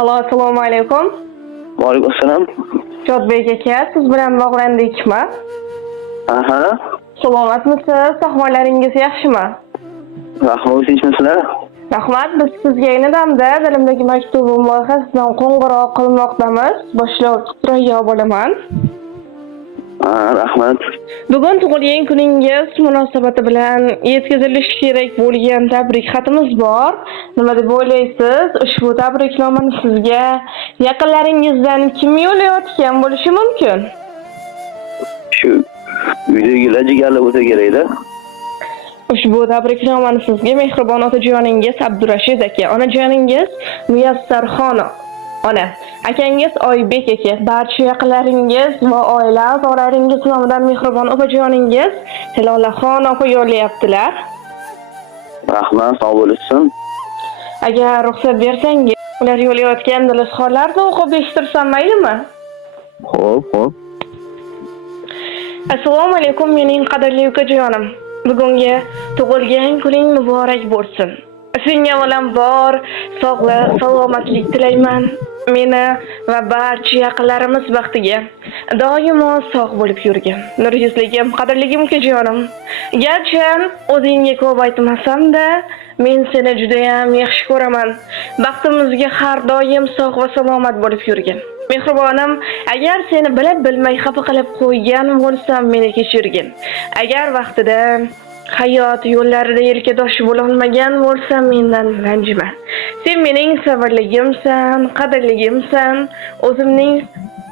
Alo, assalomu alaykum. Va alaykum assalom. Shodbek aka, siz bilan bog'landikmi? Aha. Salomatmisiz? Ahvollaringiz yaxshimi? Rahmat, tinchmisizlar? Rahmat, biz sizga aynidamda dilimdagi maktubim loyihasidan qo'ng'iroq qilmoqdamiz. Boshlovchi Surayyo bo'laman. Rahmat. Bugun tug'ilgan kuningiz munosabati bilan yetkazilishi kerak bo'lgan tabrik xatimiz bor. Nima deb o'ylaysiz? Ushbu tabriknomani sizga yaqinlaringizdan kim yo'llayotgan bo'lishi mumkin? Shu uydagilar jigarlab o'ta kerak-da. Ushbu tabriknomani sizga mehribon otajoningiz Abdurashid aka, onajoningiz Muyassarxon ona, akangiz Oybek aka, barcha yaqinlaringiz va oila a'zolaringiz nomidan mehribon opajoningiz Hilolaxon opa yo'llayaptilar. Rahmat, sog' bo'lsin. Agar ruxsat bersangiz, ular yo'llayotgan dilizxonlarni o'qib eshittirsam maylimi? Xo'p. Assalomu alaykum mening qadrli ukajonim. Bugungi tug'ilgan kuning muborak bo'lsin. Senga avvalambor sog'lik, salomatlik tilayman. Meni va barcha yaqinlarimiz baxtiga doimo sog' bo'lib yurgin. Nur yuzligim, qadrligim ukajonim. Garchi o'zingga ko'p aytmasam-da, men seni juda ham yaxshi ko'raman. Baxtimizga har doim sog' va salomat bo'lib yurgin. Mehribonim, agar seni bilib bilmay xafa qilib qo'ygan bo'lsam, meni kechirgin. Agar vaqtida hayot yo'llarida yelkadosh bo'la olmagan bo'lsam, mendan ranjima. Sen mening sabrligimsan, qadrligimsan, o'zimning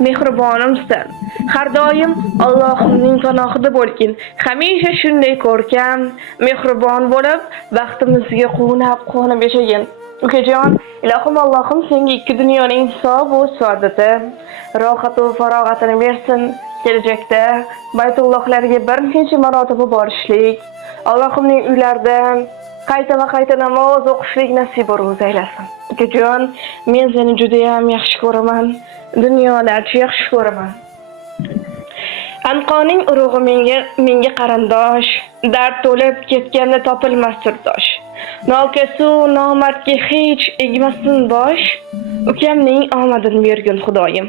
mehribonimsan. Har doim Allohning panohida bo'lgin. Hamisha shunday ko'rkam, mehribon bo'lib, baxtimizga quvonib yashagin. Ukajon, ilohim Allohim senga ikki dunyoning sog' va saodati, rohat va farog'atini bersin. Kelajakda Baytullohlarga bir necha marotaba borishlik, Allohimning uylaridan qayta namoz o'qishlik nasib aylasin. Ukajon, men seni juda ham yaxshi ko'raman. Dunyolarcha yaxshi ko'raman. Anqoning urug'i menga qarindosh, dard to'lib ketganda topilmas sirdosh. Nokasu nomardga hech egmasin bosh, ukamning omadini bergin Xudoyim.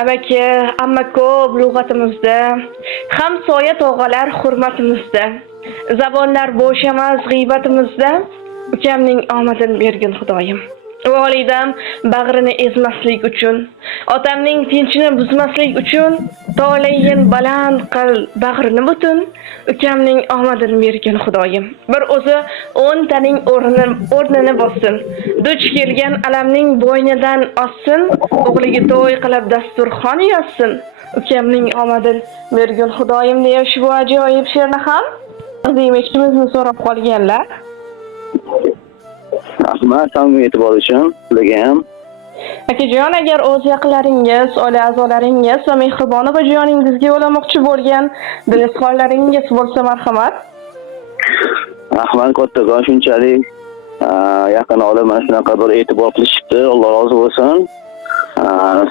Amaki, amma ko'p lug'atimizda, hamsoya tog'alar hurmatimizda, zabonlar bo'sh emas g'iybatimizda, ukamning omadini bergin Xudoyim. Volidam bag'rini ezmaslik uchun, otamning tinchini buzmaslik uchun, to'layin baland qil bag'rini butun, ukamning omadini bergin Xudoyim. Bir o'zi 10 taning o'rnini bossin. Duch kelgan alamning bo'ynidan ossin, o'g'liga to'y qilib dasturxon yozsin. Ukamning omadini bergin Xudoyim deya ushbu ajoyib she'rni ham izleyishimizni so'rab qolganlar. Rahmat, samimiy e'tibor uchun sizlarga ham. Akajon, agar o'z yaqinlaringiz, oila a'zolaringiz va mehribon opajoningizga yo'llamoqchi bo'lgan dilizxonlaringiz bo'lsa marhamat. Rahmat, kattakon shunchalik yaqin olim mana shunaqa bir e'tibor qilishibdi. Alloh rozi bo'lsin.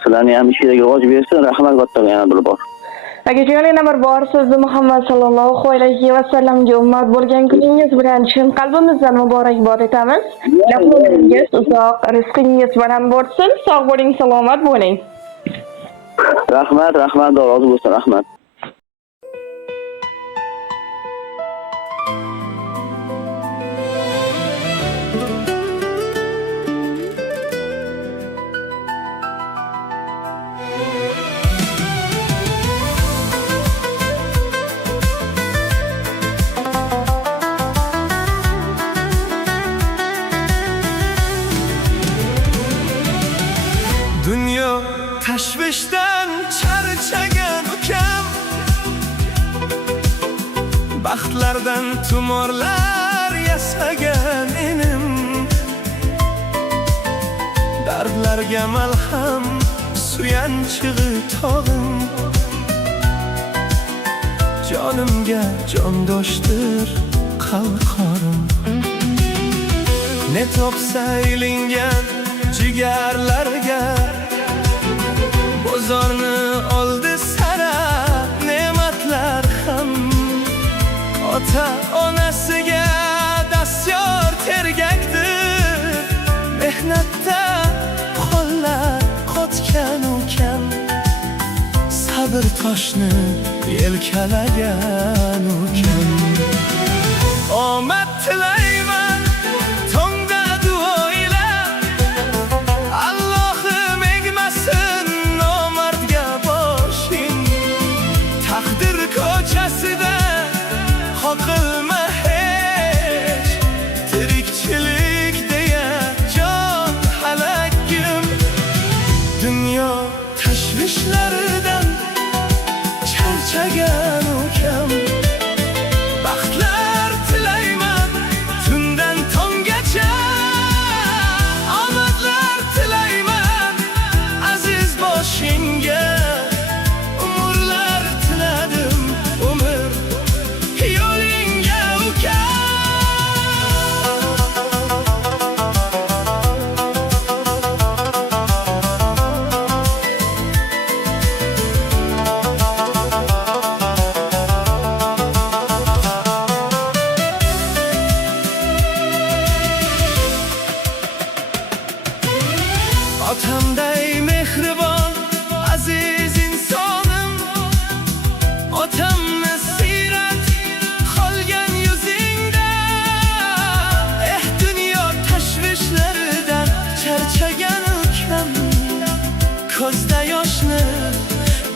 Sizlarni ham ishingizga rivoj bersin. Rahmat, kattakon yana bir bor. Akajon, yana bir bor sizni Muhammad sallallohu alayhi va sallamga ummat bo'lgan kuningiz bilan chin qalbimizdan muborakbod etamiz. Lahzatingiz uzoq, rizqingiz baland bo'lsin. Sog' bo'ling, salomat bo'ling. Rahmat, Alloh rozi bo'lsin. Rahmat. Dunyo tashvishdan charchagan ukam, baxtlardan tumorlar yasagan enim, dardlarga malham suyanchig'i tog'im, jonimga jondoshdir qalqorim. Ne topsa ilingan jigarlarga, bozorni oldi sara ne'matlar ham. Ota onasiga dastyor tergakdir, mehnatda qo'l qoshni yelkalagan ukam. Omad tilayman tongda duo ila, Allohim egmasin nomardga boshing. Taqdir ko'chasida qoqilma hech, tirikchilik deya jon halagim. Dunyo tashvishlaridan charchagan ukam. Baxtlar tilayman tundan tonggacha, omadlar tilayman aziz boshingga. Umrlar tiladim, umr yo'lingga ukam. Otamday mehribon aziz insonim, otamni siyrat qolgan yuzingda. Dunyo tashvishlaridan charchagan ukam, ko'zda yoshni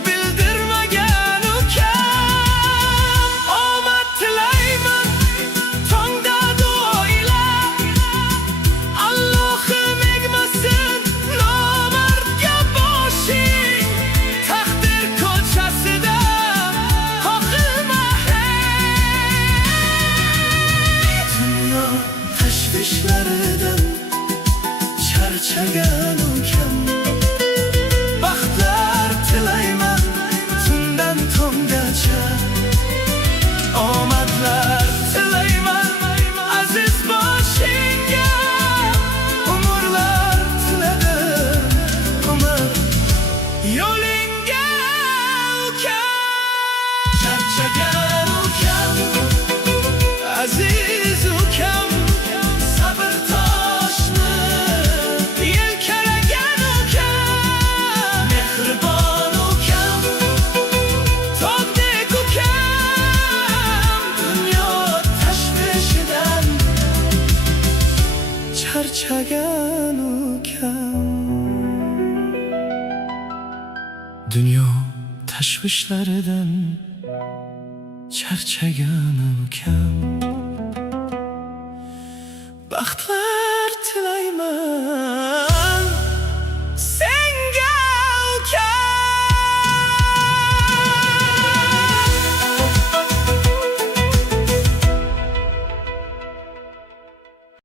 bildirmagan ukam. Omad tilayman tongda duo ila, Allohim egmasin nomardga boshing. Taqdir ko'chasida qoqilma hech, dunyo tashvishlaridan charchagan ukam. Baxtlar tilayman tundan tonggacha, omadlar tilayman aziz boshingga. Umrlar tiladim, umr yo'lingga ukam. Charchagan ukam, aziz ukam, sabr toshni yelkalagan ukam. Mehribon ukam, tog'dek ukam. Dunyo tashvishidan charchagan ukam. Dunyo tashvishlaridan charchagan ukam. Baxtlar